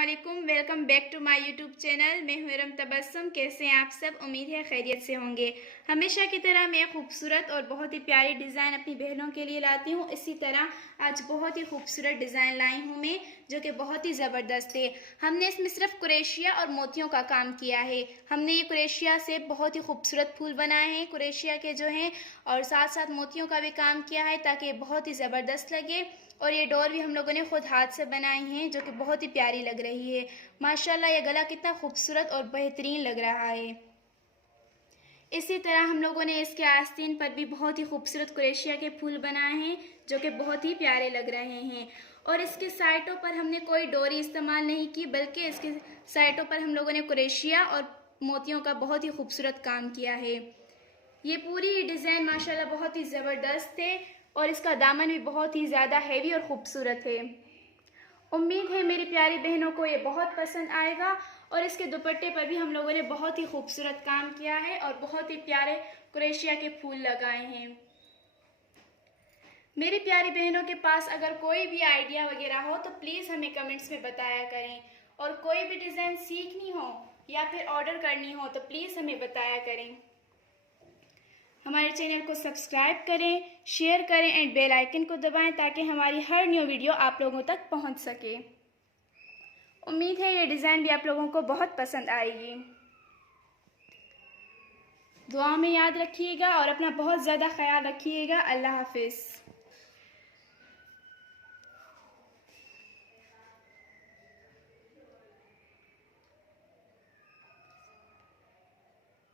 वालेकुम, welcome back to my YouTube channel. मैं हूं इरम तबस्सुम। कैसे हैं आप सब? उम्मीद है खैरियत से होंगे। हमेशा की तरह मैं खूबसूरत और बहुत ही प्यारी डिज़ाइन अपनी बहनों के लिए लाती हूं। इसी तरह आज बहुत ही खूबसूरत डिज़ाइन लाई हूं मैं, जो कि बहुत ही ज़बरदस्त है। हमने इसमें सिर्फ कुरेशिया और मोतियों का काम किया है। हमने ये कुरेशिया से बहुत ही खूबसूरत फूल बनाए हैं, कुरेशिया के जो हैं, और साथ साथ मोतियों का भी काम किया है ताकि बहुत ही ज़बरदस्त लगे। और ये डोर भी हम लोगों ने खुद हाथ से बनाई हैं, जो कि बहुत ही प्यारी लग रही है। माशाल्लाह ये गला कितना खूबसूरत और बेहतरीन लग रहा है। इसी तरह हम लोगों ने इसके आस्तीन पर भी बहुत ही खूबसूरत कुरेशिया के फूल बनाए हैं, जो कि बहुत ही प्यारे लग रहे हैं। और इसके साइडों पर हमने कोई डोरी इस्तेमाल नहीं की, बल्कि इसके साइडों पर हम लोगों ने कुरेशिया और मोतियों का बहुत ही खूबसूरत काम किया है। ये पूरी डिज़ाइन माशाल्लाह बहुत ही ज़बरदस्त है और इसका दामन भी बहुत ही ज़्यादा हैवी और ख़ूबसूरत है। उम्मीद है मेरी प्यारी बहनों को ये बहुत पसंद आएगा। और इसके दुपट्टे पर भी हम लोगों ने बहुत ही खूबसूरत काम किया है और बहुत ही प्यारे कुरेशिया के फूल लगाए हैं। मेरी प्यारी बहनों के पास अगर कोई भी आइडिया वगैरह हो तो प्लीज़ हमें कमेंट्स में बताया करें। और कोई भी डिज़ाइन सीखनी हो या फिर ऑर्डर करनी हो तो प्लीज़ हमें बताया करें। हमारे चैनल को सब्सक्राइब करें, शेयर करें एंड बेल आइकन को दबाएं ताकि हमारी हर न्यू वीडियो आप लोगों तक पहुंच सके। उम्मीद है ये डिज़ाइन भी आप लोगों को बहुत पसंद आएगी। दुआ में याद रखिएगा और अपना बहुत ज़्यादा ख्याल रखिएगा। अल्लाह हाफिज़।